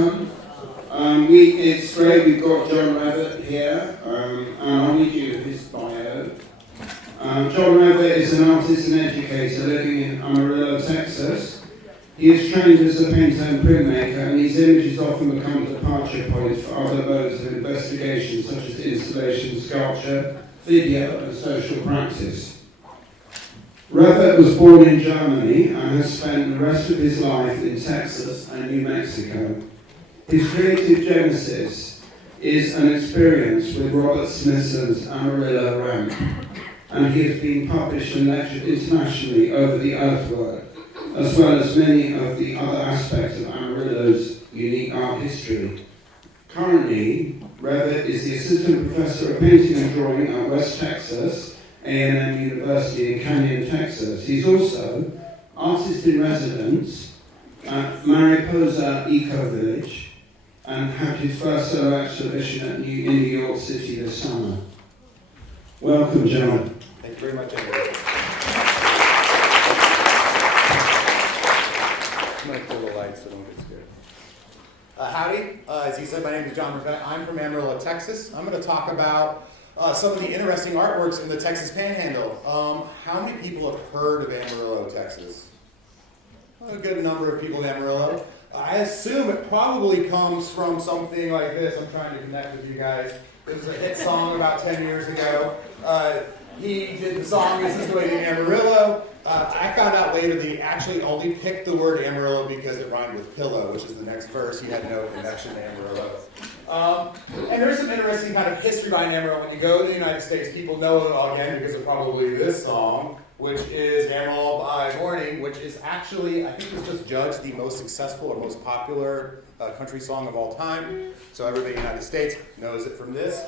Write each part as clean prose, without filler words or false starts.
welcome. It's great we've got Jon Revett here, and I'll read you his bio. Jon Revett is an artist and educator living in Amarillo, Texas. He is trained as a painter and printmaker, and these images often become departure points for other modes of investigation, such as installation, sculpture, video, and social practice. Revett was born in Germany and has spent the rest of his life in Texas and New Mexico. His creative genesis is an experience with Robert Smithson's Amarillo ramp, and he has been published and lectured internationally over the earthwork, as well as many of the other aspects of Amarillo's unique art history. Currently, Revett is the assistant professor of painting and drawing at West Texas A&M University in Canyon, Texas. He's also artist in residence at Mariposa Eco Village and had his first solo exhibition in New York City this summer. Welcome, Jon. Thank you very much, everybody. I'm going to pull the lights so don't get scared. Howdy. As he said, my name is Jon Revett. I'm from Amarillo, Texas. I'm going to talk about some of the interesting artworks in the Texas Panhandle. How many people have heard of Amarillo, Texas? A good number of people in Amarillo. I assume it probably comes from something like this. I'm trying to connect with you guys. This was a hit song about 10 years ago. He did the song, This Is the Way to Amarillo. I found out later that he actually only picked the word Amarillo because it rhymed with pillow, which is the next verse. He had no connection to Amarillo. And there's some interesting kind of history behind Amarillo. When you go to the United States, people know it all again because of probably this song, which is Amarillo by Morning, which is actually, I think, was just judged the most successful or most popular country song of all time. So everybody in the United States knows it from this.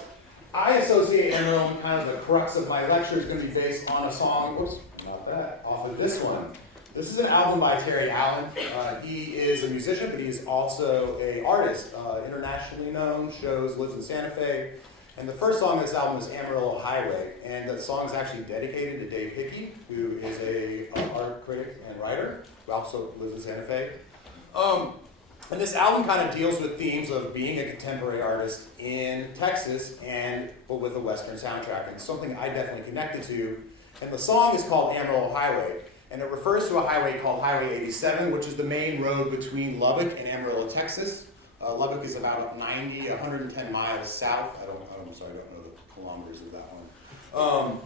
I associate Amarillo, and kind of the crux of my lecture is going to be based on a song, whoops, not that, off of this one. This is an album by Terry Allen. He is a musician, but he's also an artist, internationally known, lives in Santa Fe. And the first song on this album is Amarillo Highway, and the song is actually dedicated to Dave Hickey, who is an art critic and writer, who also lives in Santa Fe. And this album kind of deals with themes of being a contemporary artist in Texas, but with a Western soundtrack, and something I definitely connected to. And the song is called Amarillo Highway, and it refers to a highway called Highway 87, which is the main road between Lubbock and Amarillo, Texas. Lubbock is about 110 miles south. I don't know the kilometers of that one.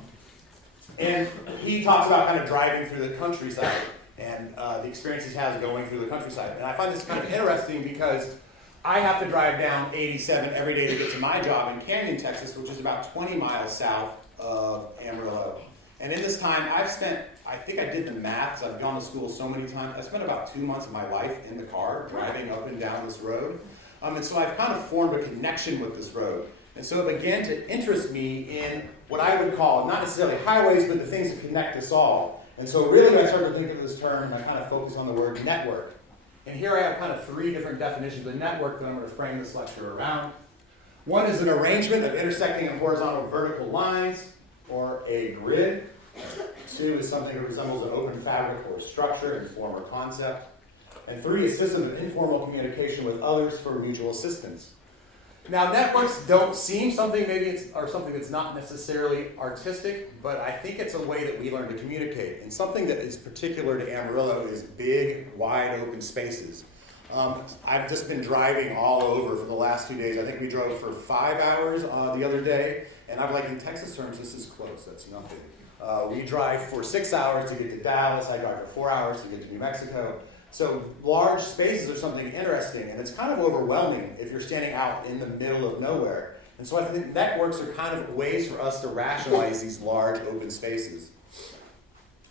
And he talks about kind of driving through the countryside and the experience he has going through the countryside. And I find this kind of interesting because I have to drive down 87 every day to get to my job in Canyon, Texas, which is about 20 miles south of Amarillo. And in this time, I think I did the math, so I've gone to school so many times. I spent about 2 months of my life in the car, driving up and down this road. And so I've kind of formed a connection with this road. And so it began to interest me in what I would call, not necessarily highways, but the things that connect us all. And so really when I started to think of this term, I kind of focused on the word network. And here I have kind of 3 different definitions of network that I'm going to frame this lecture around. One is an arrangement of intersecting and horizontal vertical lines, or a grid. 2 is something that resembles an open fabric or structure in form or concept. And 3 is system of informal communication with others for mutual assistance. Now, networks don't seem something that's not necessarily artistic, but I think it's a way that we learn to communicate. And something that is particular to Amarillo is big, wide open spaces. I've just been driving all over for the last 2 days. I think we drove for 5 hours the other day, and I'm like, in Texas terms, this is close. That's nothing. We drive for 6 hours to get to Dallas. I drive for 4 hours to get to New Mexico. So large spaces are something interesting, and it's kind of overwhelming if you're standing out in the middle of nowhere. And so I think networks are kind of ways for us to rationalize these large open spaces.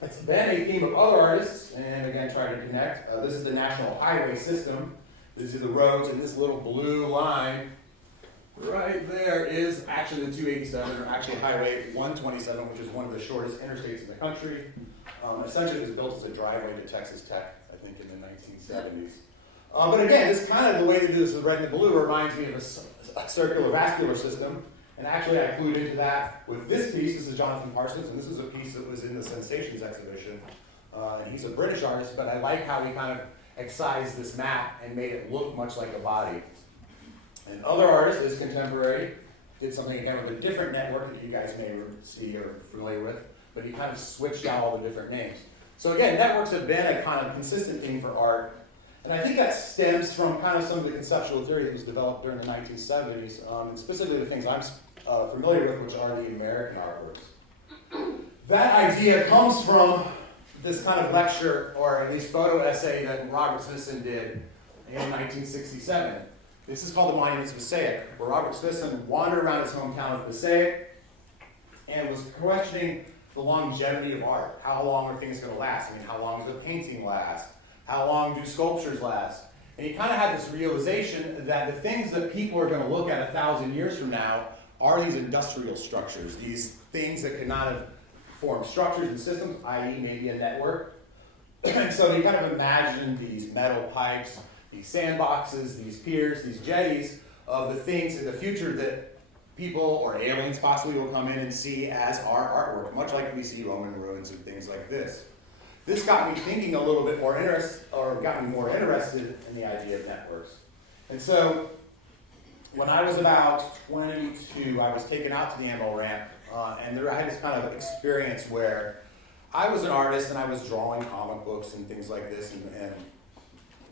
It's been a theme of other artists, and again, trying to connect. This is the National Highway System. These are the roads, and this little blue line right there is actually the 287, or actually Highway 127, which is one of the shortest interstates in the country. Essentially, it was built as a driveway to Texas Tech, I think, in the 1970s. But again, this kind of the way to do this with red and blue reminds me of a circular vascular system. And actually, I clued into that with this piece. This is Jonathan Parsons, and this is a piece that was in the Sensations exhibition. And he's a British artist, but I like how he kind of excised this map and made it look much like a body. And other artist is contemporary, did something again with a different network that you guys may see or familiar with, but he kind of switched out all the different names. So again, networks have been a kind of consistent theme for art, and I think that stems from kind of some of the conceptual theory that was developed during the 1970s, and specifically the things I'm familiar with, which are the American artworks. That idea comes from this kind of lecture, or at least photo essay that Robert Smithson did in 1967. This is called The Monuments of Passaic, where Robert Smithson wandered around his hometown of Passaic and was questioning the longevity of art. How long are things going to last? I mean, how long does a painting last? How long do sculptures last? And he kind of had this realization that the things that people are going to look at 1,000 years from now are these industrial structures, these things that could not have formed structures and systems, i.e. maybe a network. And so he kind of imagined these metal pipes, these sandboxes, these piers, these jetties of the things in the future that people or aliens possibly will come in and see as our artwork, much like we see Roman ruins and things like this. This got me thinking a little bit more got me more interested in the idea of networks. And so when I was about 22, I was taken out to the Emerald Ramp, and I had this kind of experience where I was an artist and I was drawing comic books and things like this, and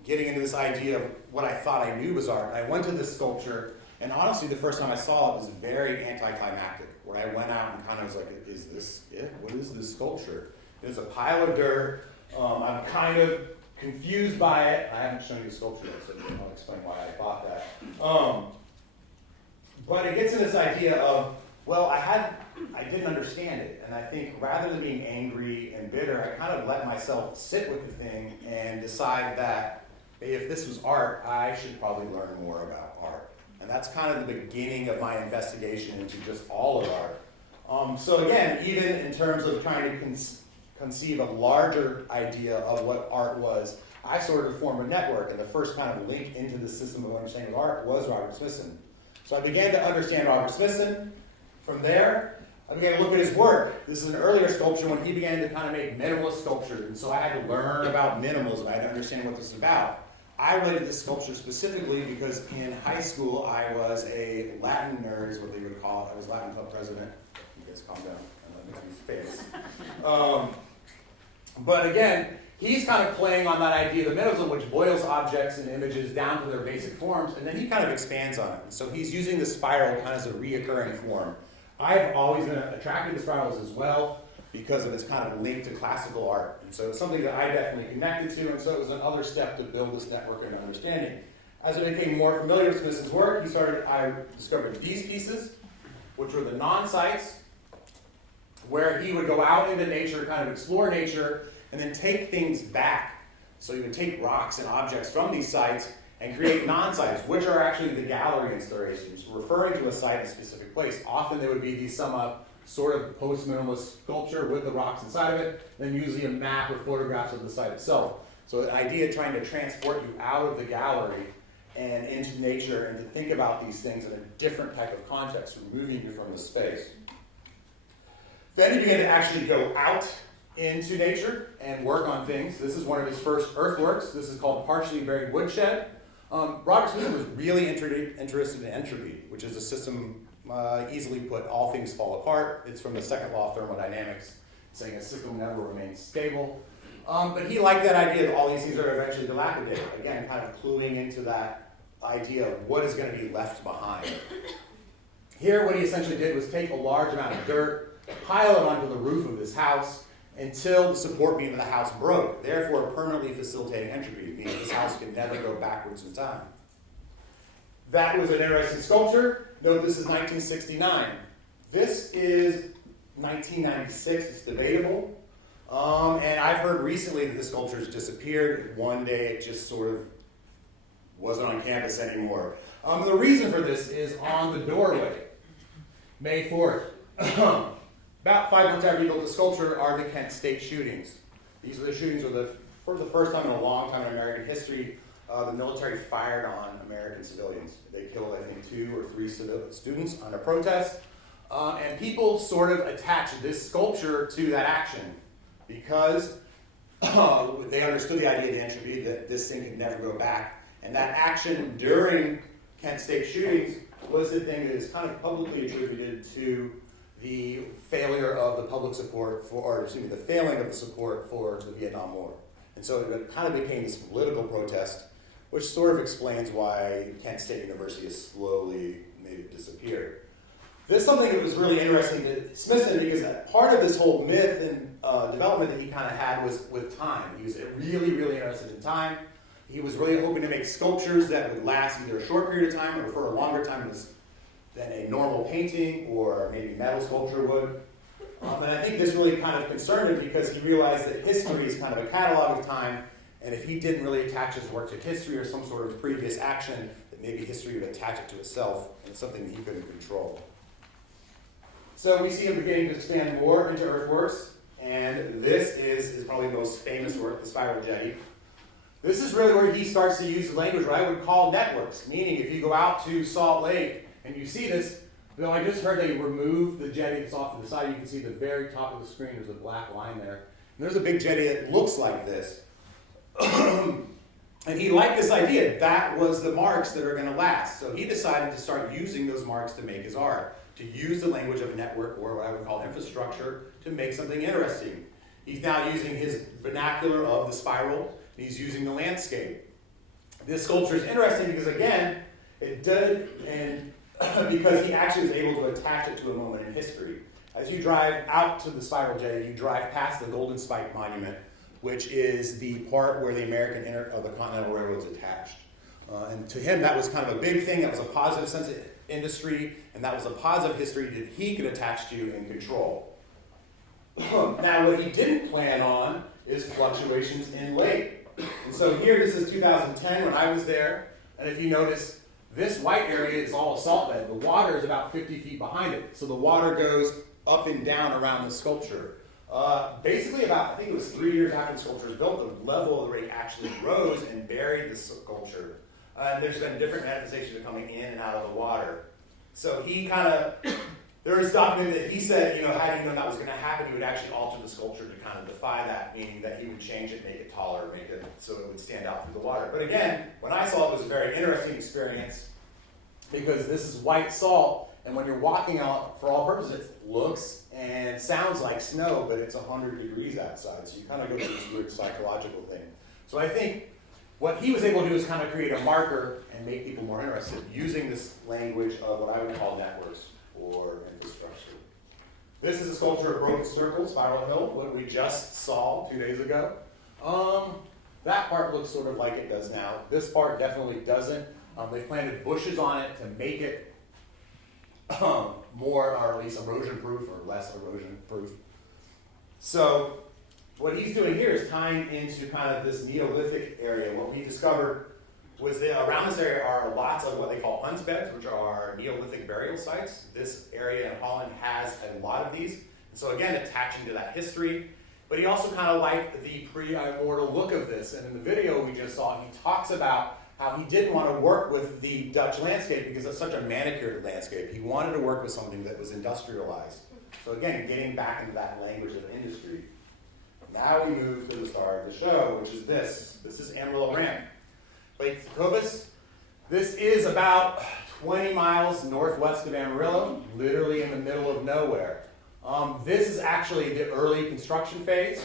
getting into this idea of what I thought I knew was art. And I went to this sculpture, and honestly, the first time I saw it was very anticlimactic, where I went out and kind of was like, is this it? What is this sculpture? There's a pile of dirt. I'm kind of confused by it. I haven't shown you the sculpture yet, so I'll explain why I thought that. But it gets to this idea of, well, I didn't understand it. And I think rather than being angry and bitter, I kind of let myself sit with the thing and decide that if this was art, I should probably learn more about art. And that's kind of the beginning of my investigation into just all of art. So again, even in terms of trying to conceive a larger idea of what art was, I sort of formed a network, and the first kind of link into the system of understanding of art was Robert Smithson. So I began to understand Robert Smithson. From there, I began to look at his work. This is an earlier sculpture when he began to kind of make minimalist sculptures, and so I had to learn about minimalism. I had to understand what this is about. I related this sculpture specifically because in high school I was a Latin nerd, is what they would call it. I was Latin club president. You guys calm down. That makes me face. But again, he's kind of playing on that idea of minimalism, which boils objects and images down to their basic forms, and then he kind of expands on it. So he's using the spiral kind of as a reoccurring form. I've always been attracted to spirals as well because of its kind of link to classical art. And so it's something that I definitely connected to, and so it was another step to build this network and understanding. As I became more familiar with Smithson's work, I discovered these pieces, which were the NonSites, where he would go out into nature, kind of explore nature, and then take things back. So he would take rocks and objects from these sites and create non-sites, which are actually the gallery installations, referring to a site in a specific place. Often there would be these sort of post-minimalist sculpture with the rocks inside of it, then usually a map or photographs of the site itself. So the idea of trying to transport you out of the gallery and into nature and to think about these things in a different type of context, removing you from the space. Then he began to actually go out into nature and work on things. This is one of his first earthworks. This is called Partially Buried Woodshed. Robert Smith was really interested in entropy, which is a system, easily put, all things fall apart. It's from the second law of thermodynamics, saying a system never remains stable. But he liked that idea that all these things are eventually dilapidated. Again, kind of cluing into that idea of what is going to be left behind. Here, what he essentially did was take a large amount of dirt, pile it onto the roof of this house until the support beam of the house broke, therefore permanently facilitating entropy, meaning this house can never go backwards in time. That was an interesting sculpture. Note this is 1969. This is 1996. It's debatable. And I've heard recently that the sculpture has disappeared. One day it just sort of wasn't on campus anymore. The reason for this is on the doorway, May 4th. About 5 months after he built the sculpture are the Kent State shootings. These are the shootings where for the first time in a long time in American history, the military fired on American civilians. They killed, I think, 2 or 3 students on a protest. And people sort of attach this sculpture to that action because they understood the idea of entropy, that this thing could never go back. And that action during Kent State shootings was the thing that is kind of publicly attributed to the failure of the public support for, or excuse me, the failing of the support for the Vietnam War. And so it kind of became this political protest, which sort of explains why Kent State University has slowly made it disappear. This is something that was really interesting to Smithson because part of this whole myth and development that he kind of had was with time. He was really, really interested in time. He was really hoping to make sculptures that would last either a short period of time or for a longer time than a normal painting or maybe metal sculpture would. And I think this really kind of concerned him because he realized that history is kind of a catalog of time, and if he didn't really attach his work to history or some sort of previous action, that maybe history would attach it to itself, and it's something that he couldn't control. So we see him beginning to expand more into earthworks, and this is probably the most famous work, the Spiral Jetty. This is really where he starts to use language what I would call networks, meaning if you go out to Salt Lake and you see this, Bill, I just heard they removed the jetty that's off to the side. You can see the very top of the screen, there's a black line there. And there's a big jetty that looks like this. And he liked this idea. That was the marks that are going to last. So he decided to start using those marks to make his art, to use the language of a network, or what I would call infrastructure, to make something interesting. He's now using his vernacular of the spiral. He's using the landscape. This sculpture is interesting because, again, it did, and because he actually was able to attach it to a moment in history. As you drive out to the Spiral Jetty, you drive past the Golden Spike Monument, which is the part where the American the Continental Railroad is attached. And to him, that was kind of a big thing. That was a positive sense of industry, and that was a positive history that he could attach to and control. Now, what he didn't plan on is fluctuations in lake. And so here, this is 2010 when I was there, and if you notice, this white area is all a salt bed. The water is about 50 feet behind it. So the water goes up and down around the sculpture. Basically about, I think it was 3 years after the sculpture was built, the level of the lake actually rose and buried the sculpture. There's been different manifestations of coming in and out of the water. So he kind of, there is document that he said, had he known that was going to happen, he would actually alter the sculpture to kind of defy that, meaning that he would change it, make it taller, make it so it would stand out through the water. But again, when I saw it, it was a very interesting experience because this is white salt, and when you're walking out, for all purposes, it looks and sounds like snow, but it's 100 degrees outside, so you kind of go through this weird psychological thing. So I think what he was able to do is kind of create a marker and make people more interested using this language of what I would call networks or infrastructure. This is a sculpture of Broken Circle, Spiral Hill, what we just saw 2 days ago. That part looks sort of like it does now. This part definitely doesn't. They planted bushes on it to make it more, or at least erosion-proof or less erosion-proof. So what he's doing here is tying into kind of this Neolithic area. What we discovered was that around this area are lots of what they call Hunts beds, which are Neolithic burial sites. This area in Holland has a lot of these. And so again, attaching to that history. But he also kind of liked the pre-immortal look of this. And in the video we just saw, he talks about how he didn't want to work with the Dutch landscape because it's such a manicured landscape. He wanted to work with something that was industrialized. So again, getting back into that language of industry. Now we move to the star of the show, which is this. This is Amarillo Ramp. Lake Clovis. This is about 20 miles northwest of Amarillo, literally in the middle of nowhere. This is actually the early construction phase.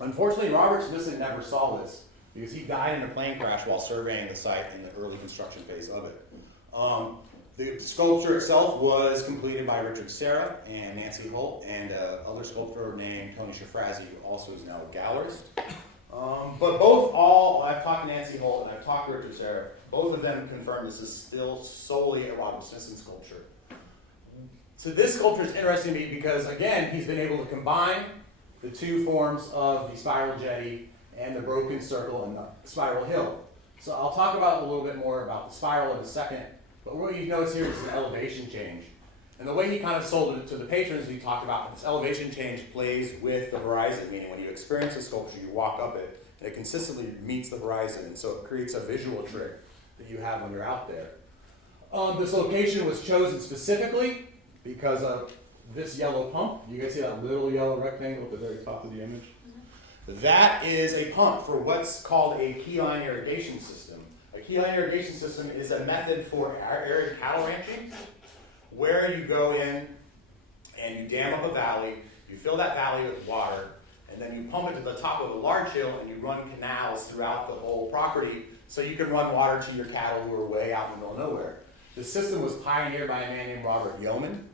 Unfortunately, Robert Smithson never saw this because he died in a plane crash while surveying the site in the early construction phase of it. The sculpture itself was completed by Richard Serra and Nancy Holt and other sculptor named Tony Shafrazi, who also is now a gallerist. But I've talked to Nancy Holt and I've talked to Richard Serra, both of them confirm this is still solely a Robert Smithson sculpture. So this sculpture is interesting to me because, again, he's been able to combine the two forms of the Spiral Jetty and the Broken Circle and the Spiral Hill. So I'll talk about a little bit more about the spiral in a second, but what you notice here is an elevation change. And the way he kind of sold it to the patrons, he talked about this elevation change plays with the horizon, meaning when you experience a sculpture, you walk up it, and it consistently meets the horizon, and so it creates a visual trick that you have when you're out there. This location was chosen specifically because of this yellow pump. You guys see that little yellow rectangle at the very top of the image? That is a pump for what's called a keyline irrigation system. A keyline irrigation system is a method for arid cattle ranching where you go in and you dam up a valley, you fill that valley with water, and then you pump it to the top of a large hill and you run canals throughout the whole property so you can run water to your cattle who are way out in the middle of nowhere. The system was pioneered by a man named Robert Yeoman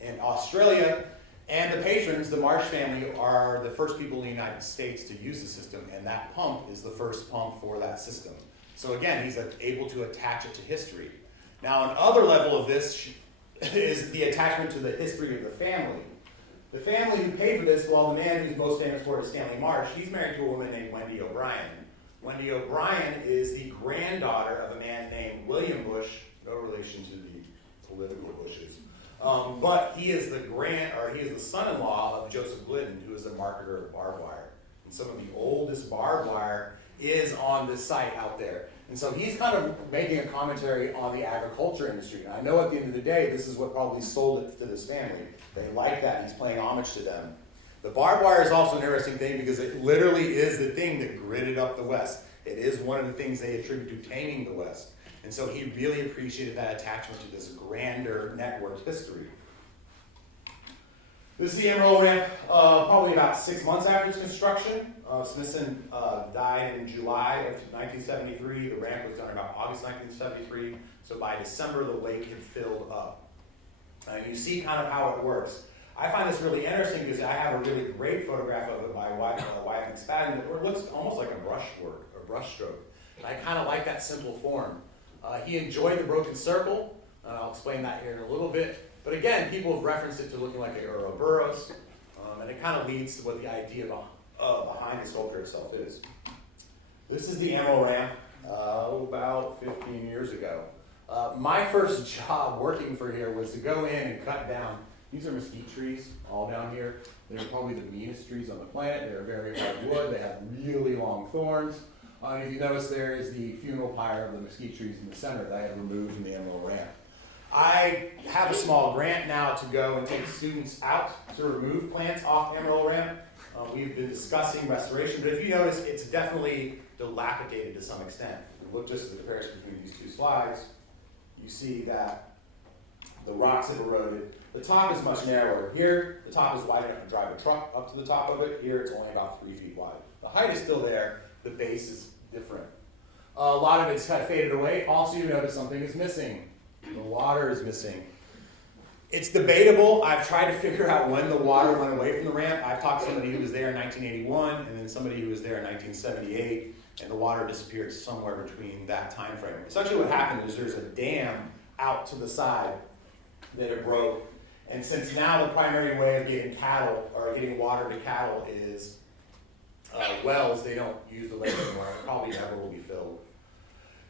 in Australia, and the patrons, the Marsh family, are the first people in the United States to use the system, and that pump is the first pump for that system. So again, he's able to attach it to history. Now, another level of this is the attachment to the history of the family. The family who paid for this, well, the man who's most famous for it is Stanley Marsh. He's married to a woman named Wendy O'Brien. Wendy O'Brien is the granddaughter of a man named William Bush, no relation to the political Bushes. But he is the son-in-law of Joseph Glidden, who is a marketer of barbed wire. And some of the oldest barbed wire is on this site out there. And so he's kind of making a commentary on the agriculture industry. And I know at the end of the day, this is what probably sold it to this family. They like that. He's paying homage to them. The barbed wire is also an interesting thing because it literally is the thing that gridded up the West. It is one of the things they attribute to taming the West. And so he really appreciated that attachment to this grander network history. This is the Emerald Ramp, probably about 6 months after its construction. Smithson died in July of 1973. The ramp was done about August 1973. So by December, the lake had filled up. And you see kind of how it works. I find this really interesting because I have a really great photograph of it by Wyeth McSpadden where it looks almost like a brushwork or brushstroke. And I kind of like that simple form. He enjoyed the broken circle. I'll explain that here in a little bit. But again, people have referenced it to looking like a Ouroboros, and it kind of leads to what the idea behind the sculpture itself is. This is the Emerald Ramp about 15 years ago. My first job working for here was to go in and cut down. These are mesquite trees all down here. They're probably the meanest trees on the planet. They're very hard wood. They have really long thorns. If you notice, there is the funeral pyre of the mesquite trees in the center that I had removed from the Emerald Ramp. I have a small grant now to go and take students out to remove plants off Emerald Ramp. We've been discussing restoration, but if you notice, it's definitely dilapidated to some extent. If you look just at the comparison between these two slides, you see that the rocks have eroded. The top is much narrower. Here, the top is wide enough to drive a truck up to the top of it. Here, it's only about 3 feet wide. The height is still there. The base is different. A lot of it's kind of faded away. Also, you notice something is missing. The water is missing. It's debatable. I've tried to figure out when the water went away from the ramp. I've talked to somebody who was there in 1981 and then somebody who was there in 1978, and the water disappeared somewhere between that time frame. Essentially what happened is there's a dam out to the side that it broke, and since now the primary way of getting cattle or getting water to cattle is wells, they don't use the lake anymore. It probably never will be filled.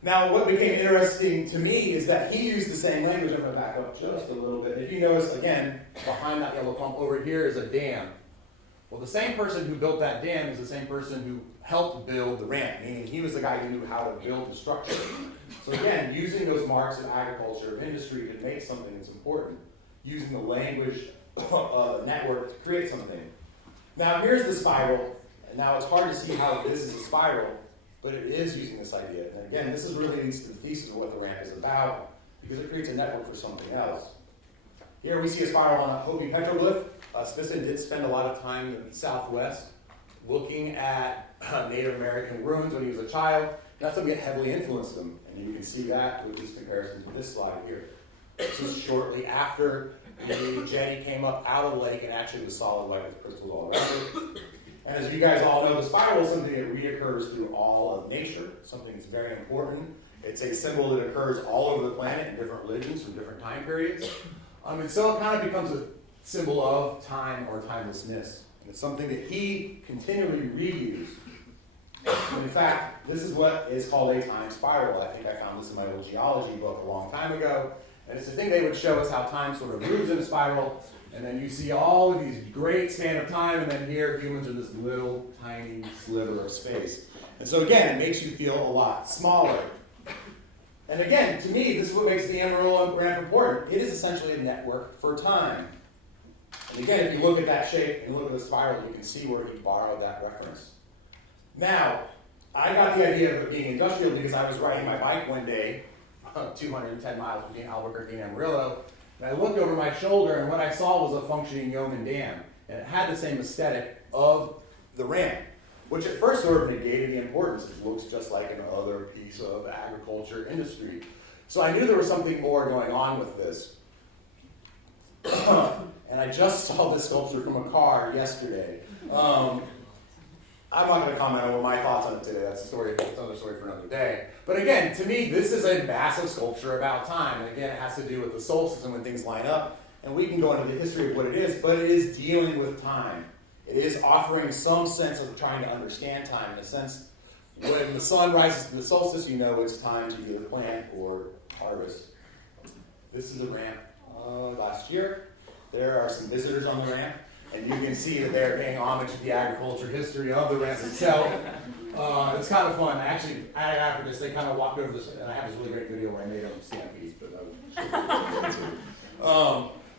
Now, what became interesting to me is that he used the same language. I'm going to back up just a little bit. If you notice, again, behind that yellow pump over here is a dam. Well, the same person who built that dam is the same person who helped build the ramp, meaning he was the guy who knew how to build the structure. So again, using those marks of agriculture, of industry to make something that's important, using the language of the network to create something. Now, here's the spiral. And now it's hard to see how this is a spiral, but it is using this idea. And again, this is really leads to the thesis of what the ramp is about, because it creates a network for something else. Here we see a spiral on a Hopi petroglyph. Smithson did spend a lot of time in the Southwest looking at Native American ruins when he was a child. That's something that heavily influenced him. And you can see that with this comparison to this slide here. This is shortly after the jetty came up out of the lake and actually was solid white with crystals all around it. And as you guys all know, the spiral is something that reoccurs through all of nature, something that's very important. It's a symbol that occurs all over the planet in different religions from different time periods. And so it kind of becomes a symbol of time or timelessness. And it's something that he continually reused. And in fact, this is what is called a time spiral. I think I found this in my old geology book a long time ago. And it's the thing they would show us how time sort of moves in a spiral. And then you see all of these great span of time, and then here humans are this little tiny sliver of space. And so again, it makes you feel a lot smaller. And again, to me, this is what makes the Emerald Ramp important. It is essentially a network for time. And again, if you look at that shape and look at the spiral, you can see where he borrowed that reference. Now, I got the idea of it being industrial because I was riding my bike one day, 210 miles between Albuquerque and Amarillo, and I looked over my shoulder and what I saw was a functioning Yeoman Dam, and it had the same aesthetic of the ramp, which at first sort of negated the importance. It looks just like another piece of agriculture industry. So I knew there was something more going on with this. And I just saw this sculpture from a car yesterday. I'm not going to comment on my thoughts on it today. That's another story for another day. But again, to me, this is a massive sculpture about time. And again, it has to do with the solstice and when things line up. And we can go into the history of what it is, but it is dealing with time. It is offering some sense of trying to understand time. In a sense, when the sun rises to the solstice, you know it's time to either plant or harvest. This is a ramp last year. There are some visitors on the ramp. And you can see that they're paying homage to the agriculture history of the ramp itself. It's kind of fun. Actually, after this, they kind of walked over this, and I have this really great video where I made them stampedes,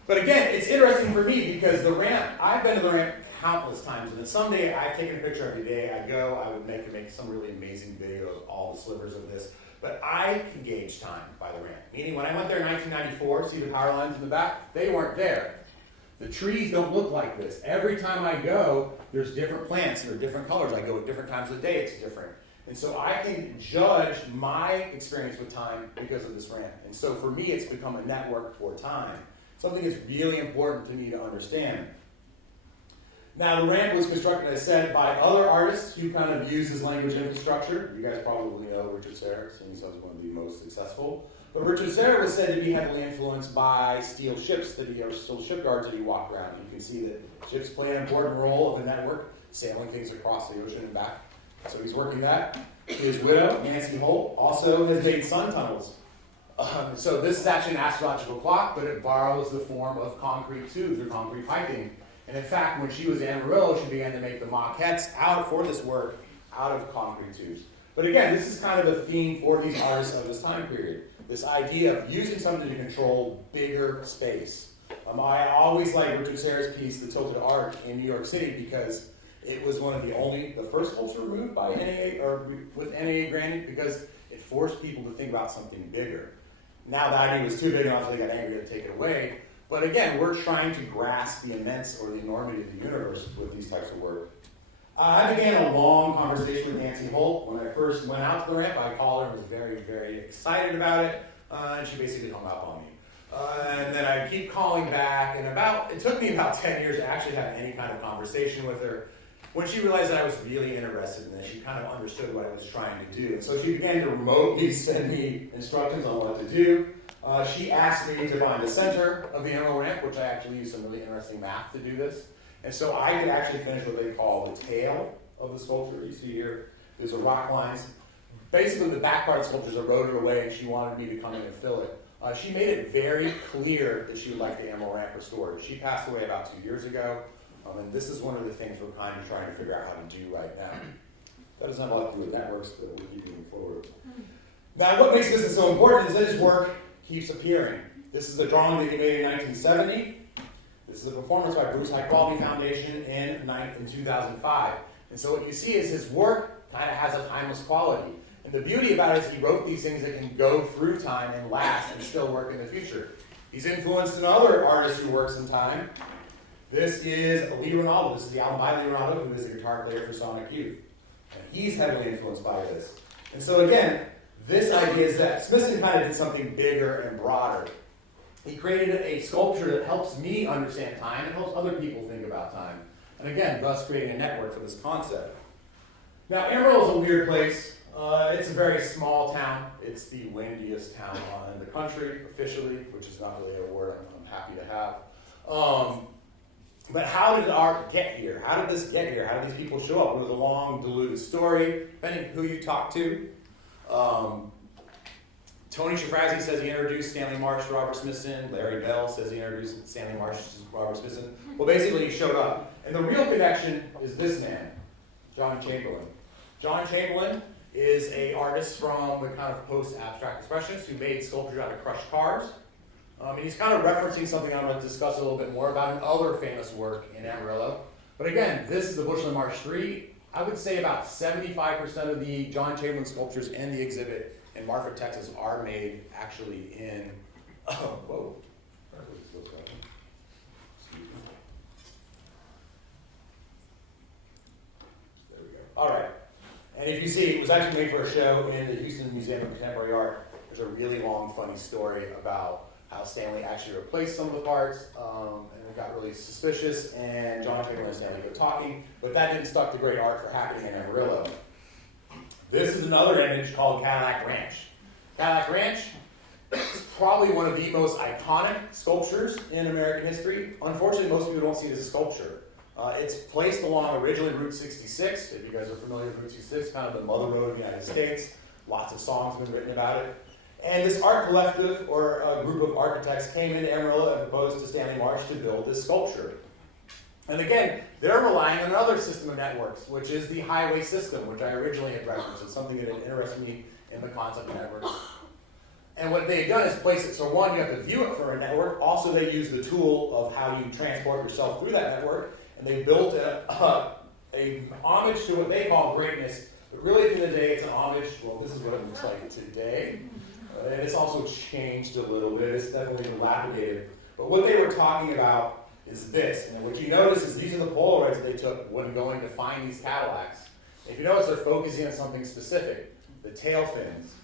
but again, it's interesting for me because the ramp, I've been to the ramp countless times, and then someday I've taken a picture every day I go, I would make some really amazing video of all the slivers of this. But I can gauge time by the ramp. Meaning when I went there in 1994, see the power lines in the back? They weren't there. The trees don't look like this. Every time I go, there's different plants and they're different colors. I go at different times of the day, it's different. And so I can judge my experience with time because of this ramp. And so for me, it's become a network for time. Something that's really important to me to understand. Now, the ramp was constructed, as I said, by other artists who kind of use this language infrastructure. You guys probably know Richard Serra, seeing as he's one of the most successful. But Richard Serra was said to be heavily influenced by steel ships, steel shipyards that he walked around. You can see that ships play an important role of the network, sailing things across the ocean and back. So he's working that. His widow, Nancy Holt, also has made sun tunnels. So this is actually an astrological clock, but it borrows the form of concrete tubes or concrete piping. And in fact, when she was in Amarillo, she began to make the maquettes for this work out of concrete tubes. But again, this is kind of the theme for these artists of this time period. This idea of using something to control bigger space. I always like Richard Serra's piece, The Tilted Arc, in New York City because it was one of the first sculpture removed by NAA, or with NAA granted, because it forced people to think about something bigger. Now the idea was too big, and obviously they got angry to take it away. But again, we're trying to grasp the immense or the enormity of the universe with these types of work. I began a long conversation with Nancy Holt. When I first went out to the ramp, I called her and was very, very excited about it. And she basically hung up on me. And then I keep calling back, and it took me about 10 years to actually have any kind of conversation with her. When she realized that I was really interested in this, she kind of understood what I was trying to do. And so she began to remotely send me instructions on what to do. She asked me to find the center of the emerald ramp, which I actually used some really interesting math to do this. And so I could actually finish what they call the tail of the sculpture. You see here, these are rock lines. Basically, the back part of the sculpture is eroded away, and she wanted me to come in and fill it. She made it very clear that she would like the emerald ramp restored. She passed away about 2 years ago, and this is one of the things we're kind of trying to figure out how to do right now. That doesn't have a lot to do with networks, but we'll keep moving forward. Now, what makes this so important is that his work keeps appearing. This is a drawing that he made in 1970. This is a performance by Bruce High Quality Foundation in 2005. And so what you see is his work kind of has a timeless quality. And the beauty about it is he wrote these things that can go through time and last and still work in the future. He's influenced another artist who works in time. This is Lee Ronaldo. This is the album by Lee Ronaldo, who is the guitar player for Sonic Youth. And he's heavily influenced by this. And so again, this idea is that Smithson kind of did something bigger and broader. He created a sculpture that helps me understand time and helps other people think about time. And again, thus creating a network for this concept. Now, Amarillo is a weird place. It's a very small town. It's the windiest town in the country, officially, which is not really a word I'm happy to have. But how did art get here? How did this get here? How did these people show up? It was a long, diluted story, depending who you talk to. Tony Shafrazi says he introduced Stanley Marsh to Robert Smithson. Larry Bell says he introduced Stanley Marsh to Robert Smithson. Well, basically, he showed up. And the real connection is this man, John Chamberlain. John Chamberlain is an artist from the kind of post-abstract expressionists who made sculptures out of crushed cars. And he's kind of referencing something I'm going to discuss a little bit more about another famous work in Amarillo. But again, this is the Bushland Marsh 3. I would say about 75% of the John Chamberlain sculptures in the exhibit in Marfa, Texas are made actually in, whoa. There we go. All right. And if you see, it was actually made for a show in the Houston Museum of Contemporary Art. There's a really long, funny story about how Stanley actually replaced some of the parts, and it got really suspicious, and John Chamberlain and Stanley go talking, but that didn't stop the great art for happening in Amarillo. This is another image called Cadillac Ranch. Cadillac Ranch is probably one of the most iconic sculptures in American history. Unfortunately, most people don't see it as a sculpture. It's placed along originally Route 66. If you guys are familiar with Route 66, kind of the mother road of the United States. Lots of songs have been written about it. And this art collective, or a group of architects, came into Amarillo and proposed to Stanley Marsh to build this sculpture. And again, they're relying on another system of networks, which is the highway system, which I originally had referenced. It's something that had interested me in the concept of networks. And what they had done is place it, so one, you have to view it for a network. Also, they use the tool of how you transport yourself through that network. And they built a homage to what they call greatness. But really, at the end of the day, it's an homage. Well, this is what it looks like today. And it's also changed a little bit. It's definitely dilapidated. But what they were talking about is this. And what you notice is these are the Polaroids they took when going to find these Cadillacs. If you notice, they're focusing on something specific, the tail fins.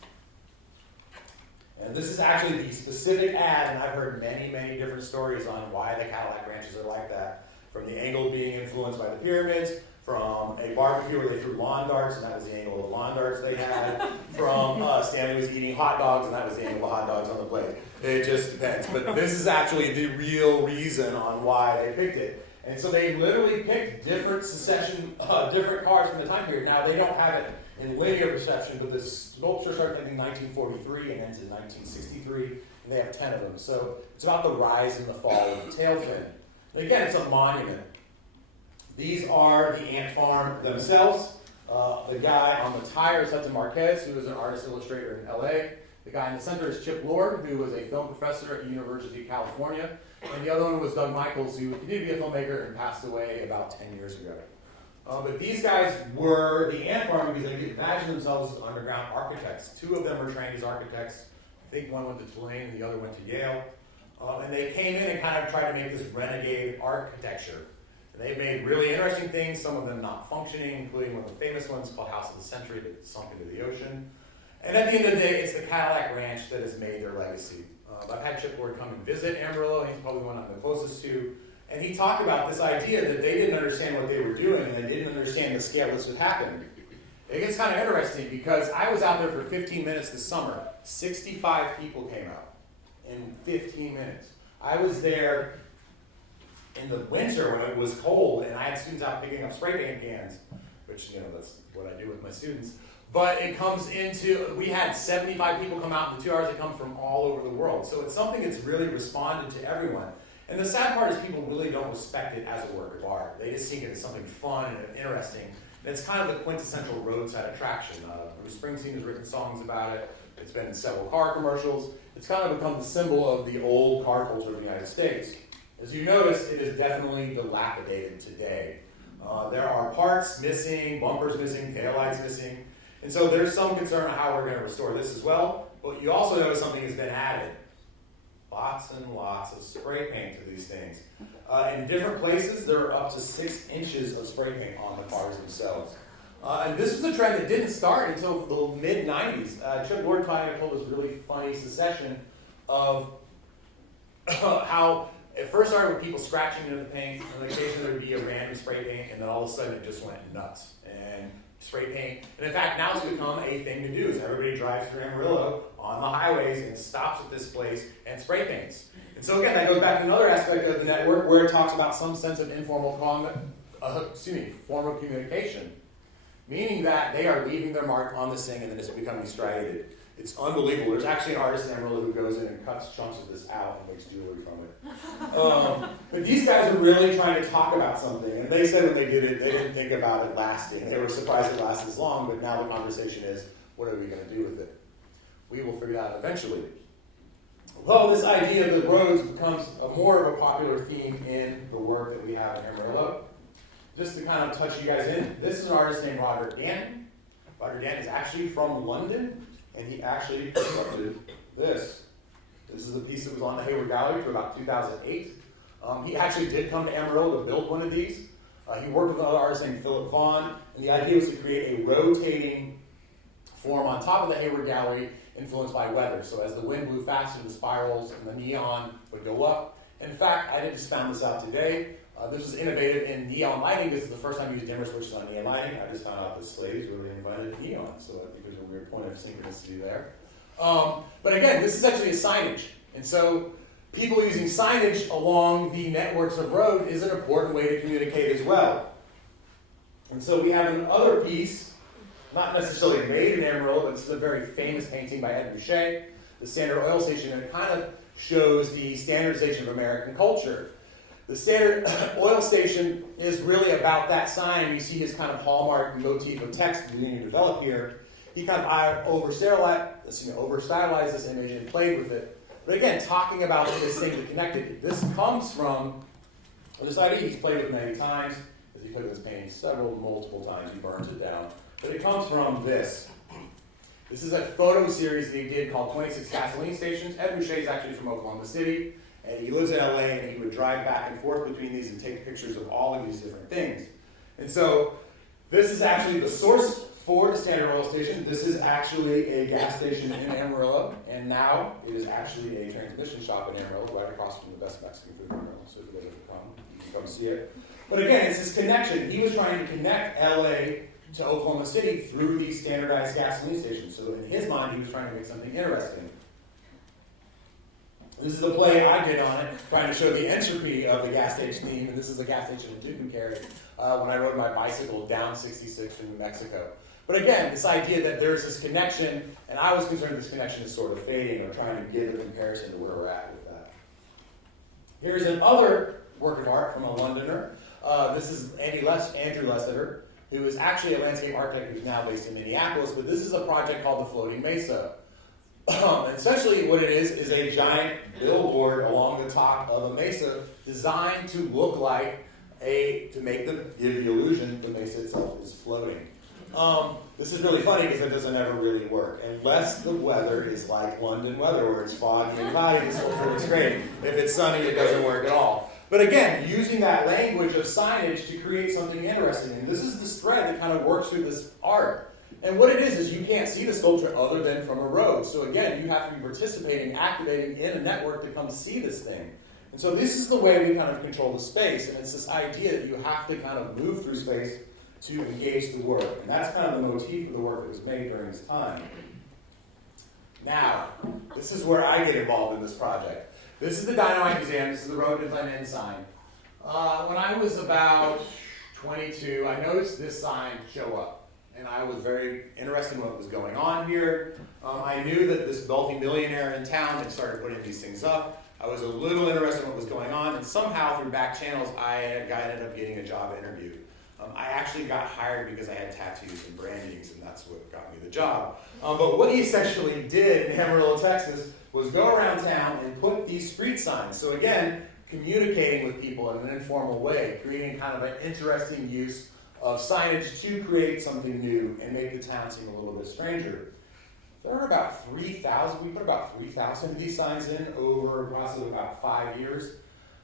And this is actually the specific ad, and I've heard many, many different stories on why the Cadillac ranches are like that. From the angle being influenced by the pyramids, from a barbecue where they threw lawn darts, and that was the angle of lawn darts they had, from Stanley was eating hot dogs, and that was the angle of hot dogs on the plate. It just depends. But this is actually the real reason on why they picked it. And so they literally picked different different cars from the time period. Now, they don't have it in linear perception, but the sculpture started in 1943 and ends in 1963, and they have 10 of them. So it's about the rise and the fall of the tail fin. And again, it's a monument. These are the ant farm themselves. The guy on the tire is Hudson Marquez, who is an artist illustrator in LA. The guy in the center is Chip Lord, who was a film professor at the University of California. And the other one was Doug Michaels, who continued to be a filmmaker and passed away about 10 years ago. But these guys were the ant farm because they could imagine themselves as underground architects. 2 of them were trained as architects. I think one went to Tulane and the other went to Yale. And they came in and kind of tried to make this renegade architecture. And they made really interesting things, some of them not functioning, including one of the famous ones called House of the Century that sunk into the ocean. And at the end of the day, it's the Cadillac Ranch that has made their legacy. I've had Chip Lord come and visit Amarillo. He's probably the one I'm the closest to. And he talked about this idea that they didn't understand what they were doing and they didn't understand the scale this would happen. It gets kind of interesting because I was out there for 15 minutes this summer. 65 people came out in 15 minutes. I was there in the winter when it was cold and I had students out picking up spray paint cans, which, you know, that's what I do with my students. But it comes into, we had 75 people come out in the 2 hours. They come from all over the world. So it's something that's really responded to everyone. And the sad part is people really don't respect it as a work of art. They just see it as something fun and interesting. And it's kind of the quintessential roadside attraction. Bruce Springsteen has written songs about it. It's been in several car commercials. It's kind of become the symbol of the old car culture of the United States. As you notice, it is definitely dilapidated today. There are parts missing, bumpers missing, taillights missing. And so there's some concern on how we're going to restore this as well. But you also notice something has been added. Lots and lots of spray paint to these things. In different places, there are up to 6 inches of spray paint on the cars themselves. And this was a trend that didn't start until the mid-90s. Chip Lord told this really funny secession of how it first started with people scratching into the paint, and occasionally there would be a random spray paint, and then all of a sudden it just went nuts. And spray paint, and in fact now it's become a thing to do, is everybody drives through Amarillo on the highways and stops at this place and spray paints. And so again, that goes back to another aspect of the network where it talks about some sense of informal form of communication, meaning that they are leaving their mark on this thing and then it's becoming striated. It's unbelievable. There's actually an artist in Amarillo who goes in and cuts chunks of this out and makes jewelry from it. But these guys are really trying to talk about something, and they said when they did it, they didn't think about it lasting. They were surprised it lasted as long, but now the conversation is, what are we going to do with it? We will figure that out eventually. Well, this idea of the roads becomes more of a popular theme in the work that we have in Amarillo. just to kind of touch you guys in, this is an artist named Roger Danton. Roger Danton is actually from London, and he actually constructed this. This is a piece that was on the Hayward Gallery for about 2008. He actually did come to Amarillo to build one of these. He worked with another artist named Philip Vaughn, and the idea was to create a rotating form on top of the Hayward Gallery influenced by weather. So as the wind blew faster, the spirals and the neon would go up. In fact, I just found this out today. This was innovative in neon lighting. This is the first time you use dimmer switches on neon lighting. I just found out that Slade really invented neon, so I think there's a weird point of synchronicity there. But again, this is actually a signage. And so people using signage along the networks of road is an important way to communicate as well. And so we have another piece, not necessarily made in Amarillo, but this is a very famous painting by Ed Boucher, the Standard Oil Station, and it kind of shows the standardization of American culture. The Standard Oil Station is really about that sign. You see his kind of hallmark motif of text beginning to develop here. He kind of over-stylized this image and played with it. But again, talking about this thing that connected, this comes from this idea he's played with many times, as he played with his painting multiple times, he burns it down. But it comes from this. This is a photo series that he did called 26 Gasoline Stations. Ed Boucher is actually from Oklahoma City, and he lives in LA, and he would drive back and forth between these and take pictures of all of these different things. And so this is actually the source for the Standard Oil Station. This is actually a gas station in Amarillo, and now it is actually a transmission shop in Amarillo, right across from the best Mexican food in Amarillo. So if you guys ever come, you can come see it. But again, it's this connection. He was trying to connect LA to Oklahoma City through these standardized gasoline stations. So in his mind, he was trying to make something interesting. This is the play I did on it, trying to show the entropy of the gas station theme, and this is a gas station in Tucumcari when I rode my bicycle down 66 from New Mexico. But again, this idea that there's this connection, and I was concerned this connection is sort of fading, or trying to give a comparison to where we're at with that. Here's another work of art from a Londoner. This is Andrew Lessiter, who is actually a landscape architect who's now based in Minneapolis, but this is a project called the Floating Mesa. Essentially what it is a giant billboard along the top of a mesa designed to look like give the illusion the mesa itself is floating. This is really funny because it doesn't ever really work. Unless the weather is like London weather where it's foggy and cloudy, this whole works great. If it's sunny, it doesn't work at all. But again, using that language of signage to create something interesting. And this is this thread that kind of works through this art. And what it is you can't see the sculpture other than from a road. So again, you have to be participating, activating in a network to come see this thing. And so this is the way we kind of control the space. And it's this idea that you have to kind of move through space to engage the work. And that's kind of the motif of the work that was made during this time. Now, this is where I get involved in this project. This is the Dynamite Museum. This is the road design end sign. When I was about 22, I noticed this sign show up. And I was very interested in what was going on here. I knew that this wealthy millionaire in town had started putting these things up. I was a little interested in what was going on, and somehow through back channels, I ended up getting a job interview. I actually got hired because I had tattoos and brandings, and that's what got me the job. But what he essentially did in Amarillo, Texas, was go around town and put these street signs. So again, communicating with people in an informal way, creating kind of an interesting use of signage to create something new and make the town seem a little bit stranger. There are about 3,000, we put about 3,000 of these signs in over approximately about 5 years.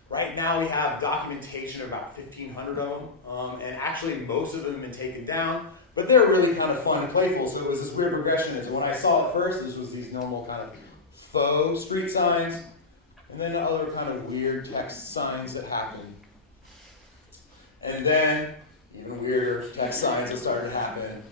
Right now we have documentation of about 1,500 of them, and actually most of them have been taken down, but they're really kind of fun and playful, so it was this weird progression. And so when I saw it first, this was these normal kind of faux street signs, and then other kind of weird text signs that happened. And then even weirder text signs that started to happen.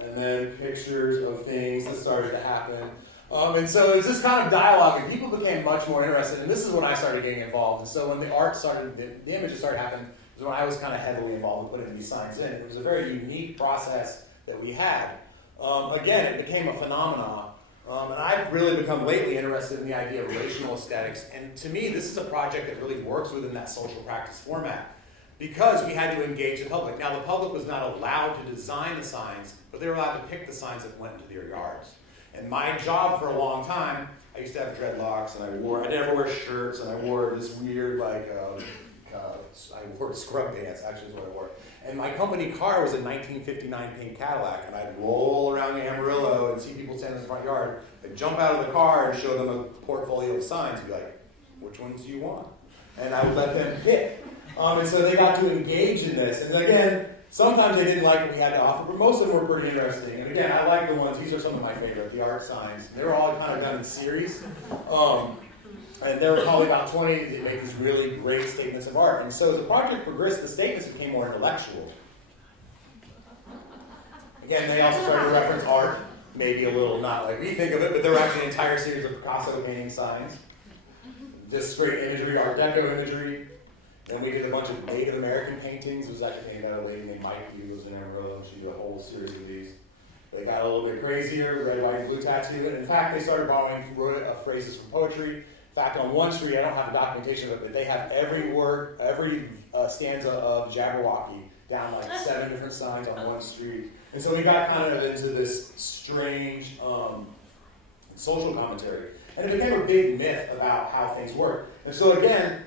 And then pictures of things that started to happen. And so it was this kind of dialogue, and people became much more interested, and this is when I started getting involved. And so when the art started, the images started happening, was when I was kind of heavily involved in putting these signs in. It was a very unique process that we had. Again, it became a phenomenon, and I've really become lately interested in the idea of relational aesthetics, and to me, this is a project that really works within that social practice format, because we had to engage the public. Now, the public was not allowed to design the signs, but they were allowed to pick the signs that went into their yards. And my job for a long time, I used to have dreadlocks, and I never wear shirts, and I wore this weird, like, I wore scrub pants, actually is what I wore. And my company car was a 1959 pink Cadillac, and I'd roll around Amarillo and see people standing in the front yard. I'd jump out of the car and show them a portfolio of signs and be like, which ones do you want? And I would let them pick. And so they got to engage in this. And again, sometimes they didn't like what we had to offer, but most of them were pretty interesting. And again, I like the ones, these are some of my favorite, the art signs. They were all kind of done in series. And there were probably about 20 that make these really great statements of art. And so as the project progressed, the statements became more intellectual. Again, they also started to reference art, maybe a little not like we think of it, but there were actually an entire series of Picasso painting signs. Just great imagery, Art Deco imagery. Then we did a bunch of Native American paintings. It was actually named out a lady named Mike who lives in Amarillo. She did a whole series of these. They got a little bit crazier, red, white, and blue tattoo. And in fact, they started borrowing phrases from poetry. In fact, on one street, I don't have the documentation of it, but they have every word, every stanza of Jabberwocky down like 7 different signs on one street. And so we got kind of into this strange social commentary. And it became a big myth about how things work. And so again,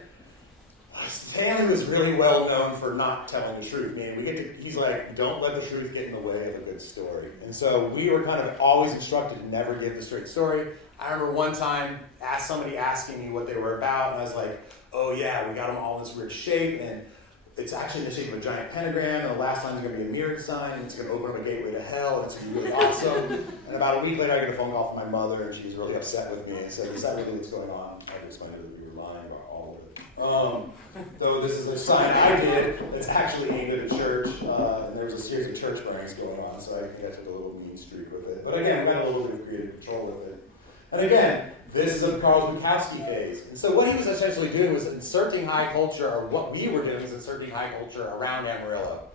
Stanley was really well known for not telling the truth. He's like, don't let the truth get in the way of a good story. And so we were kind of always instructed to never give the straight story. I remember one time somebody asking me what they were about, and I was like, oh yeah, we got them all in this weird shape, and it's actually in the shape of a giant pentagram, and the last line is going to be a mirrored sign, and it's going to open up a gateway to hell, and it's going to be really awesome. And about a week later, I get a phone call from my mother, and she was really upset with me, and said, is that really what's going on? I explained to her that you're lying about all of it. So this is a sign I did that's actually aimed at a church, and there was a series of church burnings going on, so I think I took a little mean streak with it. But again, we got a little bit of creative control with it. And again, this is a Passkey Haze. And so what he was essentially doing was inserting high culture, or what we were doing was inserting high culture around Amarillo.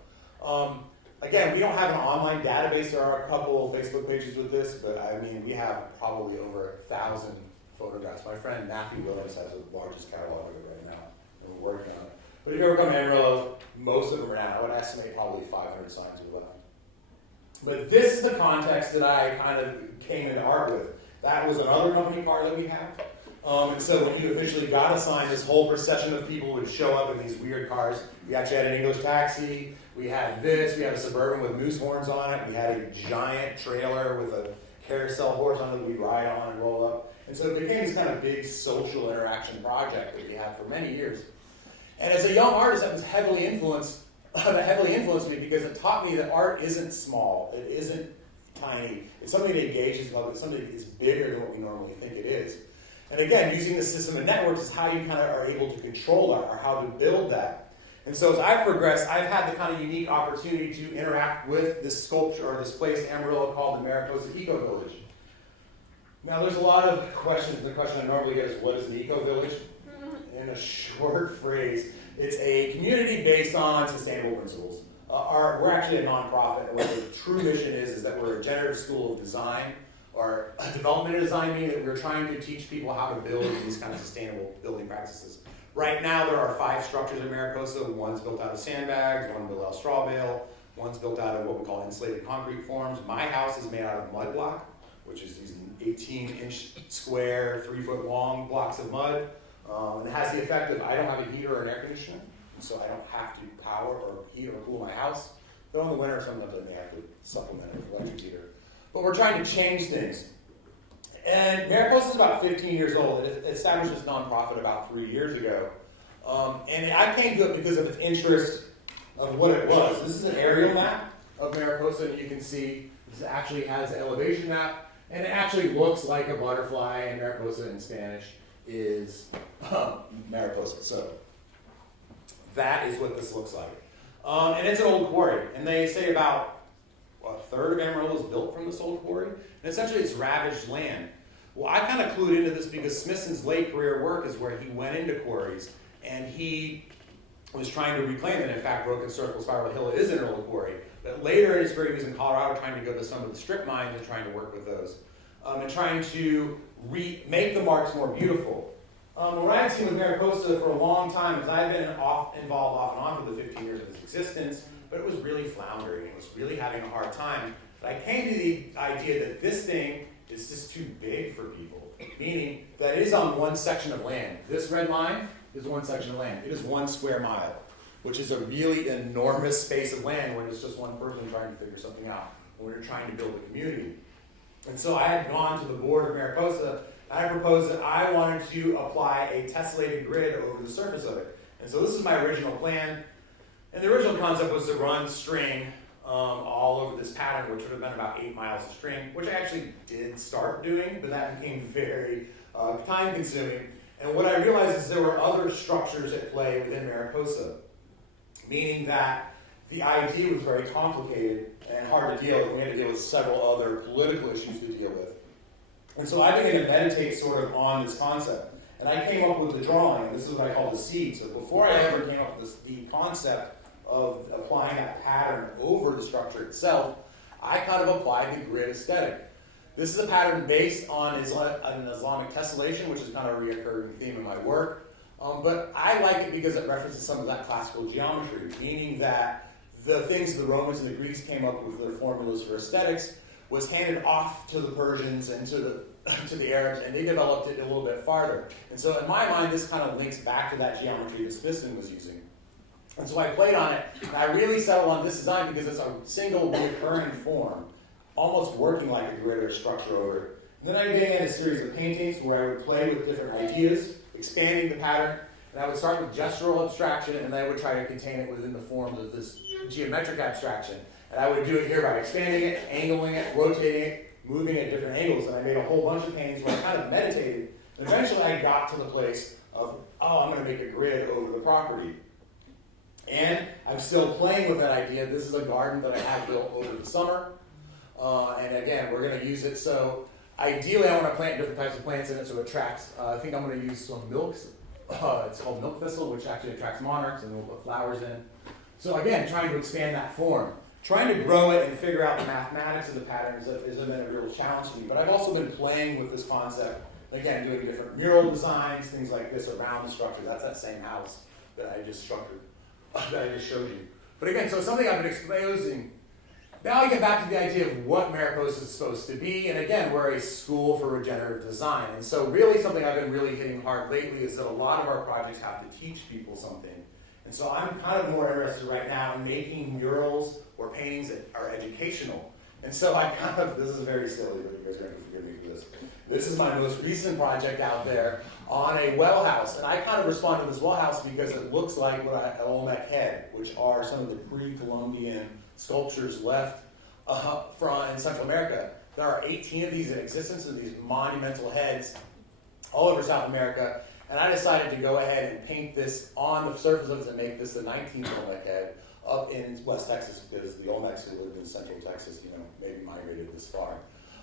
Again, we don't have an online database. There are a couple of Facebook pages with this, but I mean, we have probably over 1,000 photographs. My friend Matthew Williams has the largest catalog of it right now, and we're working on it. But if you ever come to Amarillo, most of them are out. I would estimate probably 500 signs are left. But this is the context that I kind of came into art with. That was another company car that we have. And so when you officially got assigned, this whole procession of people would show up in these weird cars. We actually had an English taxi. We had this. We had a Suburban with moose horns on it. We had a giant trailer with a carousel horse on it that we'd ride on and roll up. And so it became this kind of big social interaction project that we had for many years. And as a young artist, that was heavily influenced me because it taught me that art isn't small. It isn't tiny. It's something that engages love. It's something that is bigger than what we normally think it is. And again, using the system of networks is how you kind of are able to control that or how to build that. And so as I've progressed, I've had the kind of unique opportunity to interact with this sculpture or this place in Amarillo called the Mariposa Eco Village. Now there's a lot of questions, and the question I normally get is, what is an eco village? In a short phrase, it's a community based on sustainable principles. We're actually a nonprofit, and what the true mission is that we're a generative school of design, or a development of design, meaning that we're trying to teach people how to build these kind of sustainable building practices. Right now, there are 5 structures in Mariposa. One's built out of sandbags, one built out of straw bale, one's built out of what we call insulated concrete forms. My house is made out of mud block, which is these 18-inch square, 3-foot long blocks of mud. And it has the effect of I don't have a heater or an air conditioner, so I don't have to power or heat or cool my house. Though in the winter, sometimes I may have to supplement it with electric heater. But we're trying to change things. And Mariposa is about 15 years old. It established this nonprofit about 3 years ago. And I came to it because of its interest of what it was. This is an aerial map of Mariposa, and you can see this actually has an elevation map, and it actually looks like a butterfly, and Mariposa in Spanish is Mariposa. So that is what this looks like. And it's an old quarry, and they say about a third of Amarillo is built from this old quarry, and essentially it's ravaged land. Well, I kind of clued into this because Smithson's late career work is where he went into quarries, and he was trying to reclaim it. In fact, Broken Circle, Spiral Hill is an old quarry. But later in his career, he was in Colorado trying to go to some of the strip mines and trying to work with those, and trying to make the marks more beautiful. What I've seen with Mariposa for a long time is I've been involved off and on for the 15 years of its existence, but it was really floundering. It was really having a hard time. But I came to the idea that this thing is just too big for people, meaning that it is on one section of land. This red line is one section of land. It is 1 square mile, which is a really enormous space of land when it's just one person trying to figure something out, when you're trying to build a community. And so I had gone to the board of Mariposa, and I proposed that I wanted to apply a tessellated grid over the surface of it. And so this is my original plan. And the original concept was to run string all over this pattern, which would have been about 8 miles of string, which I actually did start doing, but that became very time consuming. And what I realized is there were other structures at play within Mariposa, meaning that the idea was very complicated and hard to deal with. We had to deal with several other political issues to deal with. And so I began to meditate sort of on this concept. And I came up with the drawing. This is what I call the seed. So before I ever came up with the concept of applying that pattern over the structure itself, I kind of applied the grid aesthetic. This is a pattern based on an Islamic tessellation, which is kind of a recurring theme in my work. But I like it because it references some of that classical geometry, meaning that the things the Romans and the Greeks came up with their formulas for aesthetics was handed off to the Persians and to the Arabs, and they developed it a little bit farther. And so in my mind, this kind of links back to that geometry that Smithson was using. And so I played on it, and I really settled on this design because it's a single recurring form, almost working like a grid or a structure over it. And then I began a series of paintings where I would play with different ideas, expanding the pattern, and I would start with gestural abstraction, and then I would try to contain it within the forms of this geometric abstraction. And I would do it here by expanding it, angling it, rotating it, moving at different angles, and I made a whole bunch of paintings where I kind of meditated, and eventually I got to the place of, oh, I'm going to make a grid over the property. And I'm still playing with that idea. This is a garden that I have built over the summer. And again, we're going to use it. So ideally, I want to plant different types of plants in it so it attracts. I think I'm going to use some milks. It's called milk thistle, which actually attracts monarchs, and we'll put flowers in. So again, trying to expand that form. Trying to grow it and figure out the mathematics of the patterns has been a real challenge to me. But I've also been playing with this concept. Again, doing different mural designs, things like this around the structure. That's that same house that I just structured. That I just showed you. But again, so something I've been exposing. Now I get back to the idea of what Mariposa is supposed to be. And again, we're a school for regenerative design. And so really something I've been really hitting hard lately is that a lot of our projects have to teach people something. And so I'm kind of more interested right now in making murals or paintings that are educational. And so I kind of, this is very silly, but you guys are going to forgive me for this. This is my most recent project out there on a well house. And I kind of respond to this well house because it looks like what an Olmec head, which are some of the pre-Columbian sculptures left in Central America. There are 18 of these in existence, of these monumental heads all over South America. And I decided to go ahead and paint this on the surface of it and make this the 19th Olmec head up in West Texas, because the Olmecs who lived in Central Texas, maybe migrated this far.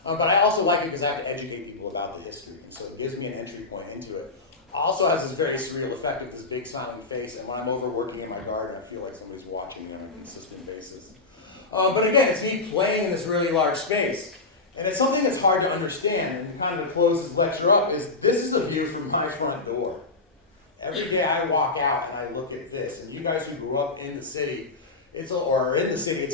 But I also like it because I have to educate people about the history, and so it gives me an entry point into it. Also has this very surreal effect with this big smiling face, and when I'm over working in my garden, I feel like somebody's watching me on a consistent basis. But again, it's me playing in this really large space. And it's something that's hard to understand, and kind of to close this lecture up, is this is a view from my front door. Every day I walk out and I look at this, and you guys who grew up in the city, it's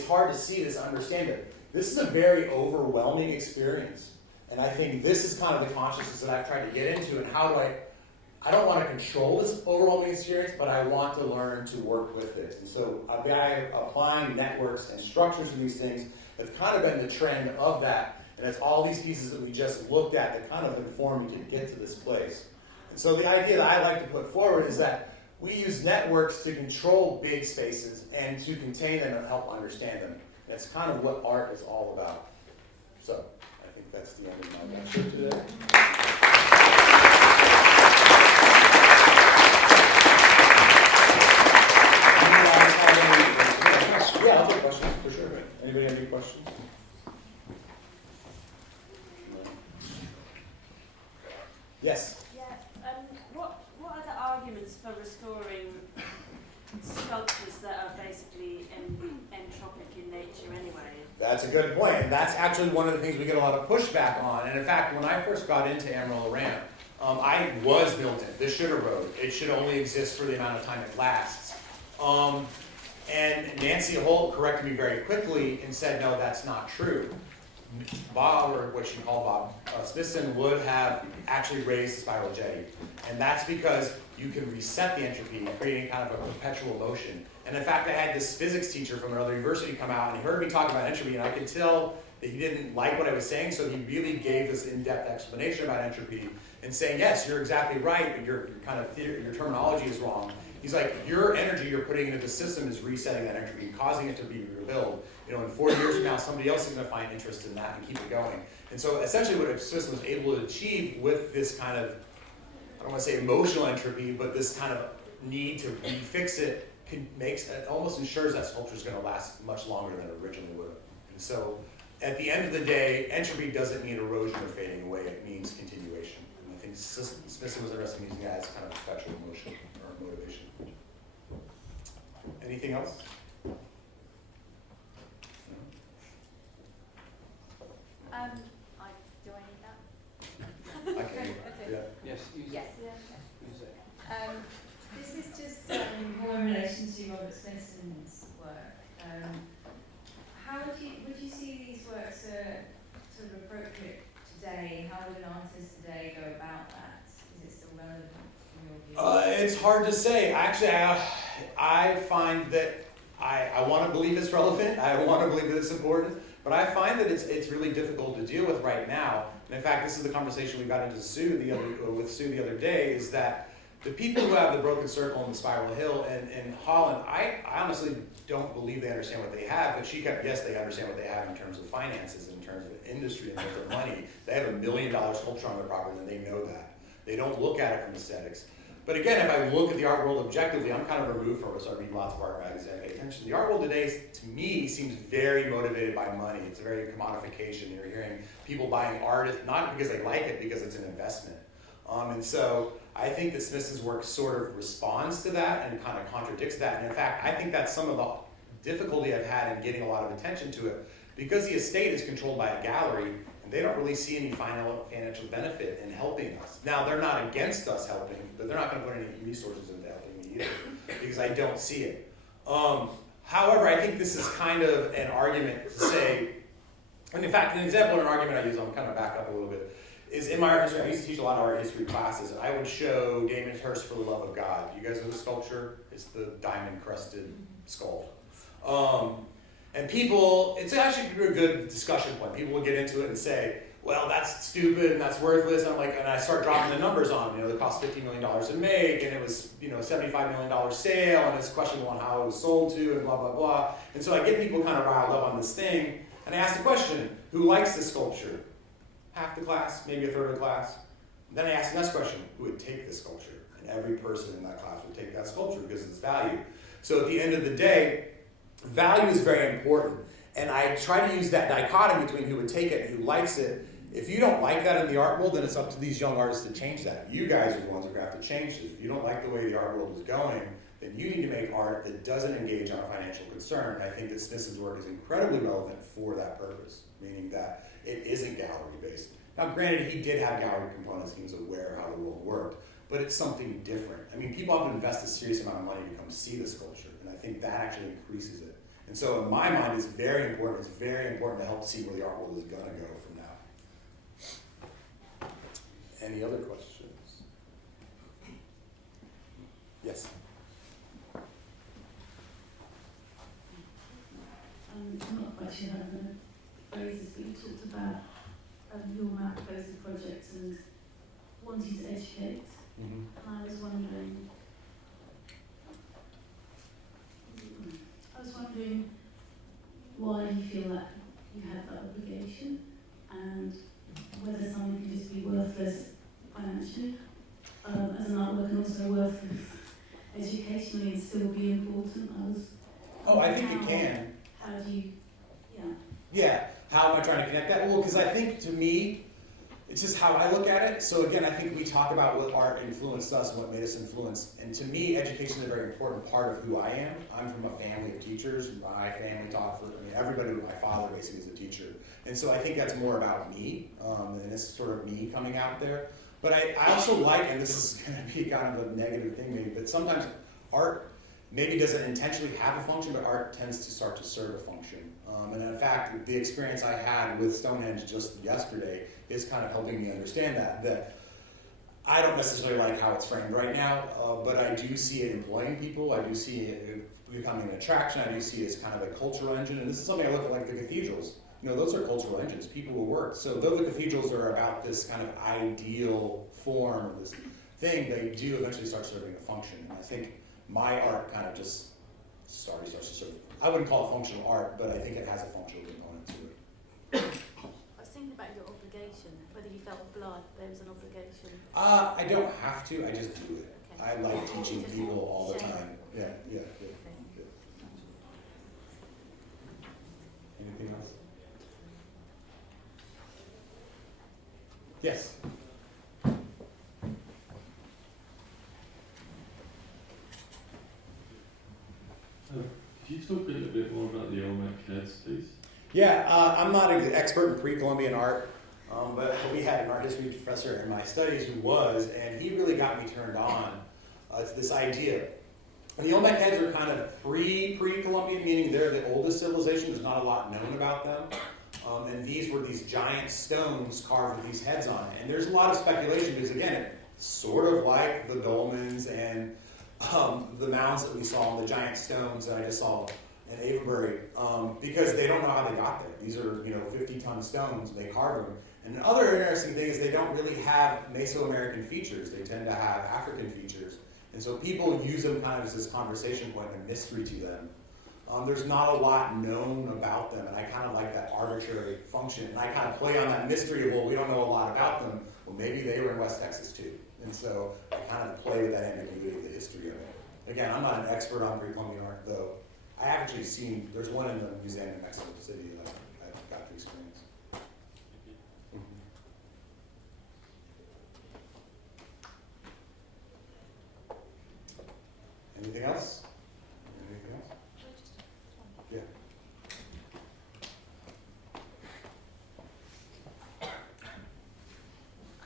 hard to see this, understand it. This is a very overwhelming experience, and I think this is kind of the consciousness that I've tried to get into, and how do I don't want to control this overwhelming experience, but I want to learn to work with it. And so by applying networks and structures to these things have kind of been the trend of that. And it's all these pieces that we just looked at that kind of inform you to get to this place. And so the idea that I like to put forward is that we use networks to control big spaces and to contain them and help understand them. That's kind of what art is all about. So I think that's the end of my lecture today. Yeah, I'll take questions for sure. Anybody have any questions? Yes. Yeah. What are the arguments for restoring sculptures that are basically entropic in nature anyway? That's a good point, and that's actually one of the things we get a lot of pushback on. And in fact, when I first got into Amarillo Ramp, I was built in. This should erode. It should only exist for the amount of time it lasts. And Nancy Holt corrected me very quickly and said, no, that's not true. Bob, or what she called Bob, Smithson would have actually raised the spiral jetty. And that's because you can reset the entropy, creating kind of a perpetual motion. And in fact, I had this physics teacher from another university come out and he heard me talk about entropy, and I could tell that he didn't like what I was saying, so he really gave this in-depth explanation about entropy and saying, yes, you're exactly right, but your kind of theory, your terminology is wrong. He's like, your energy you're putting into the system is resetting that entropy, causing it to be rebuilt. You know, in 40 years from now, somebody else is going to find interest in that and keep it going. And so essentially what a system was able to achieve with this kind of, I don't want to say emotional entropy, but this kind of need to refix it it almost ensures that sculpture is going to last much longer than it originally would have. And so at the end of the day, entropy doesn't mean erosion or fading away, it means continuation. And I think Smithson was interested in using that as kind of perpetual motion or motivation. Anything else? Do I need that? Okay. Yeah. Yes, Yes. use it. This is just more in relation to Robert Smithson's work. How would you see these works sort of appropriate today? How would an artist today go about that? Is it still relevant in your view? It's hard to say. Actually, I find that I want to believe it's relevant. I want to believe that it's important. But I find that it's really difficult to deal with right now. And in fact, this is the conversation we got into with Sue the other day, is that the people who have the broken circle and the spiral hill in Holland, I honestly don't believe they understand what they have, but she kept, yes, they understand what they have in terms of finances, in terms of industry, in terms of money. They have $1 million sculpture on their property and they know that. They don't look at it from aesthetics. But again, if I look at the art world objectively, I'm kind of removed from it, so I read lots of art magazines, I pay attention. The art world today, to me, seems very motivated by money. It's a very commodification. You're hearing people buying art, not because they like it, because it's an investment. And so I think that Smithson's work sort of responds to that and kind of contradicts that. And in fact, I think that's some of the difficulty I've had in getting a lot of attention to it, because the estate is controlled by a gallery, and they don't really see any financial benefit in helping us. Now, they're not against us helping, but they're not going to put any resources into helping me either, because I don't see it. However, I think this is kind of an argument to say, and in fact, an example or an argument I use, I'm kind of back up a little bit, is in my art history, I used to teach a lot of art history classes, and I would show Damon's Hirst For the Love of God. You guys know the sculpture? It's the diamond-crusted skull. And people, it's actually a good discussion point. People would get into it and say, well, that's stupid and that's worthless. And I'm like, and I start dropping the numbers on them. It cost $50 million to make, and it was, $75 million sale, and it's questionable on how it was sold to, and blah, blah, blah. And so I get people kind of riled up on this thing, and I ask the question, who likes this sculpture? Half the class, maybe a third of the class. And then I ask the next question, who would take this sculpture? And every person in that class would take that sculpture because of its value. So at the end of the day, value is very important. And I try to use that dichotomy between who would take it and who likes it. If you don't like that in the art world, then it's up to these young artists to change that. You guys are the ones who have to change this. If you don't like the way the art world is going, then you need to make art that doesn't engage on a financial concern. And I think that Smithson's work is incredibly relevant for that purpose, meaning that it isn't gallery-based. Now, granted, he did have gallery components. He was aware of how the world worked, but it's something different. I mean, people have to invest a serious amount of money to come see the sculpture, and I think that actually increases it. And so in my mind, it's very important. It's very important to help see where the art world is going to go from now. Any other questions? Yes? I'm not quite sure how I'm going to phrase this, but you talked about your map-posted projects and wanting to educate. And I was wondering why you feel that you have that obligation, and whether something can just be worthless financially as an artwork, and also worthless educationally and still be important. I think it can. How do you, Yeah, how am I trying to connect that? Well, because I think, to me, it's just how I look at it. So again, I think we talk about what art influenced us and what made us influenced. And to me, education is a very important part of who I am. I'm from a family of teachers. My family taught everybody, my father basically is a teacher. And so I think that's more about me, and it's sort of me coming out there. But I also like, and this is going to be kind of a negative thing maybe, but sometimes art maybe doesn't intentionally have a function, but art tends to start to serve a function. And in fact, the experience I had with Stonehenge just yesterday is kind of helping me understand that I don't necessarily like how it's framed right now, but I do see it employing people. I do see it becoming an attraction. I do see it as kind of a cultural engine. And this is something I look at like the cathedrals. You know, those are cultural engines. People will work. So though the cathedrals are about this kind of ideal form, this thing, they do eventually start serving a function. And I think my art kind of just starts to serve. I wouldn't call it functional art, but I think it has a functional component to it. I was thinking about your obligation, whether you felt there was an obligation. I don't have to, I just do it. Okay. I like teaching people all the time. Yeah. Anything else? Yes. Could you talk a little bit more about the Olmec heads, please? Yeah, I'm not an expert in pre-Columbian art, but we had an art history professor in my studies who was, and he really got me turned on to this idea. And the Olmec heads are kind of pre-Columbian, meaning they're the oldest civilization. There's not a lot known about them. And these were these giant stones carved with these heads on it. And there's a lot of speculation because, again, it's sort of like the dolmens and the mounds that we saw and the giant stones that I just saw in Avebury, because they don't know how they got there. These are, 50-ton stones, and they carve them. And another interesting thing is they don't really have Mesoamerican features. They tend to have African features. And so people use them kind of as this conversation point, a mystery to them. There's not a lot known about them, and I kind of like that arbitrary function. And I kind of play on that mystery of, well, we don't know a lot about them. Well, maybe they were in West Texas too. And so I kind of play with that ambiguity of the history of it. Again, I'm not an expert on pre-Columbian art, though. I have actually seen, there's one in the museum in Mexico City that I got to experience. Anything else? Anything else? Yeah.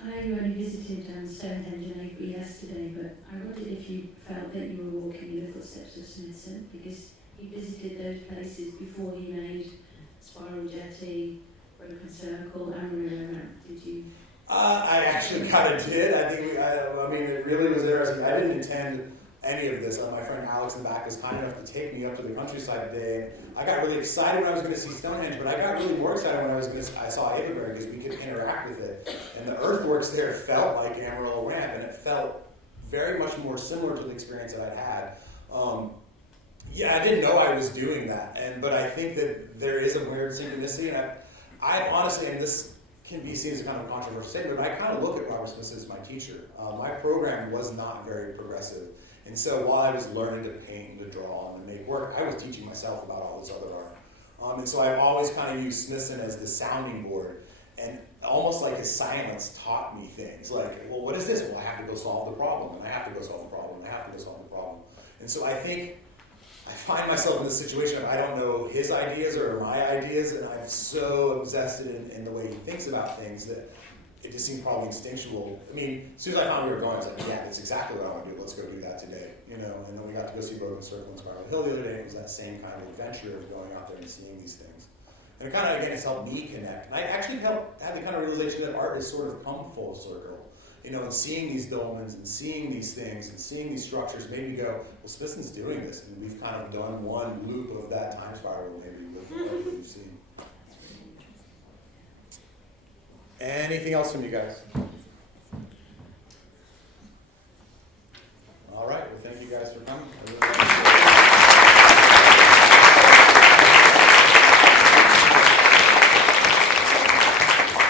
I know you only visited Stonehenge and Avebury yesterday, but I wondered if you felt that you were walking in the footsteps of Smithson, because he visited those places before he made Spiral Jetty, Broken Circle, and Murals. Did you? I actually kind of did. I think it really was interesting. I didn't intend any of this. My friend Alex in the back was kind enough to take me up to the countryside today. I got really excited when I was going to see Stonehenge, but I got really more excited when I saw Avebury because we could interact with it. And the earthworks there felt like Amarillo Ramp, and it felt very much more similar to the experience that I'd had. I didn't know I was doing that, but I think that there is a weird synchronicity, and I honestly, and this can be seen as a kind of a controversial statement, but I kind of look at Robert Smith as my teacher. My program was not very progressive. And so while I was learning to paint, to draw, and to make work, I was teaching myself about all this other art. And so I've always kind of used Smithson as the sounding board. And almost like his silence taught me things. Like, well, what is this? Well, I have to go solve the problem. And I have to go solve the problem. And I have to go solve the problem. And so I think I find myself in this situation of I don't know his ideas or my ideas. And I'm so obsessed in the way he thinks about things that it just seemed probably instinctual. I mean, as soon as I found we were going, I was like, yeah, that's exactly what I want to do. Let's go do that today. And then we got to go see Broken Circle and Spiral Hill the other day. It was that same kind of adventure of going out there and seeing these things. And it kind of, again, has helped me connect. And I actually had the kind of realization that art has sort of come full circle. And seeing these dolmens and seeing these things and seeing these structures made me go, well, Smithson's doing this. And we've kind of done one loop of that time spiral maybe with what we've seen. Anything else from you guys?